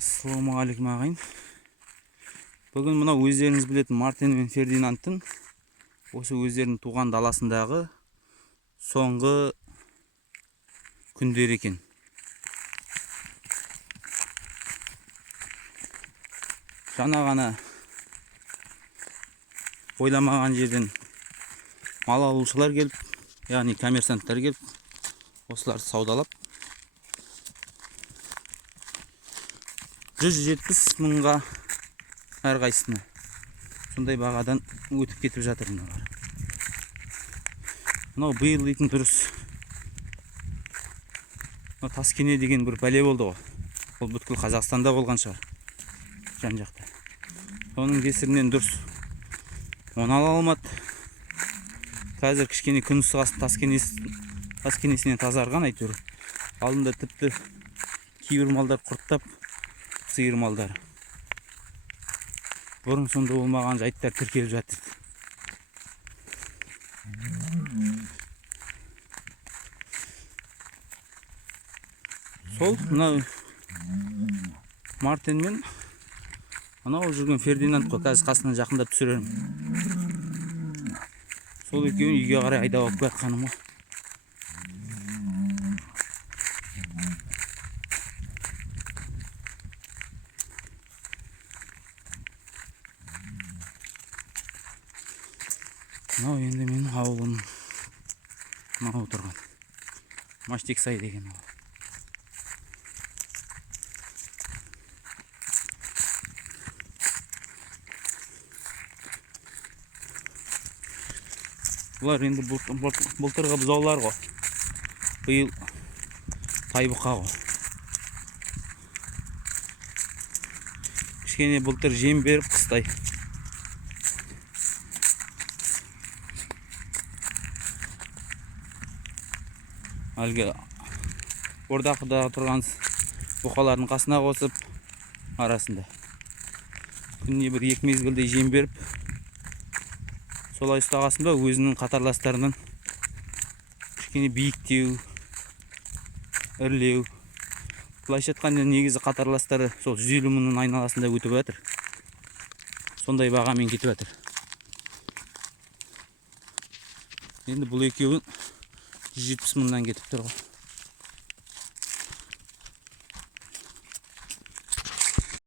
Ассалаумағалейкум ағайын. Бүгін мына өздеріңіз білетін Мартин мен Фердинандтың осы өздерінің туған даласындағы соңғы күндер екен. Жаңа ғана ойламаған жерден мал алушылар келіп, яғни коммерсанттар келіп, осыларды саудалап 170 мыңға әрқайсысына сондай бағадан өтіп кетіп жатыр. Мынау биыл дейтін дұрыс. Таскене деген бір бәле болды ғой. Ол бүткіл Қазақстанда болған шығар. Жан жақта. Оның кесірінен дұрыс оны ала алмады. Қазір кішкене күн ысығасы таскенесінен тазарған әйтеуір. Алдында тіпті кейбір малдар құрттап, сиыр малдар. Бұрын сонда болмаған жайттар тіркеліп жатыр. Сол мына Мартин мен анау жүрген Фердинанд қой, қазір қасынан жақындап түсірерім. Сол екеуін үйге қарай айдап алып жатқаным ғой. Мынау енді менің ауылым. Мынау тұрған Маштексай деген ауыл. Бұлар енді былтырғы бұзаулар ғой. Биыл тайбұқа ғой. Кішкене былтыр жем беріп қыстай. Әлгі ордақыда тұрған бұқалардың қасына қосып арасында күніне бір 2 мезгілде жем беріп солай ұстағасында өзінің қатарластарынан кішкене биіктеу, үрлеу. Былайша айтқанда негізі қатарластары сол 150 мыңның айналасында өтіп жатыр. Сондай бағамен кетіп жатыр. Енді бұл екеуін 170 мыңнан кетіп тұр ғой.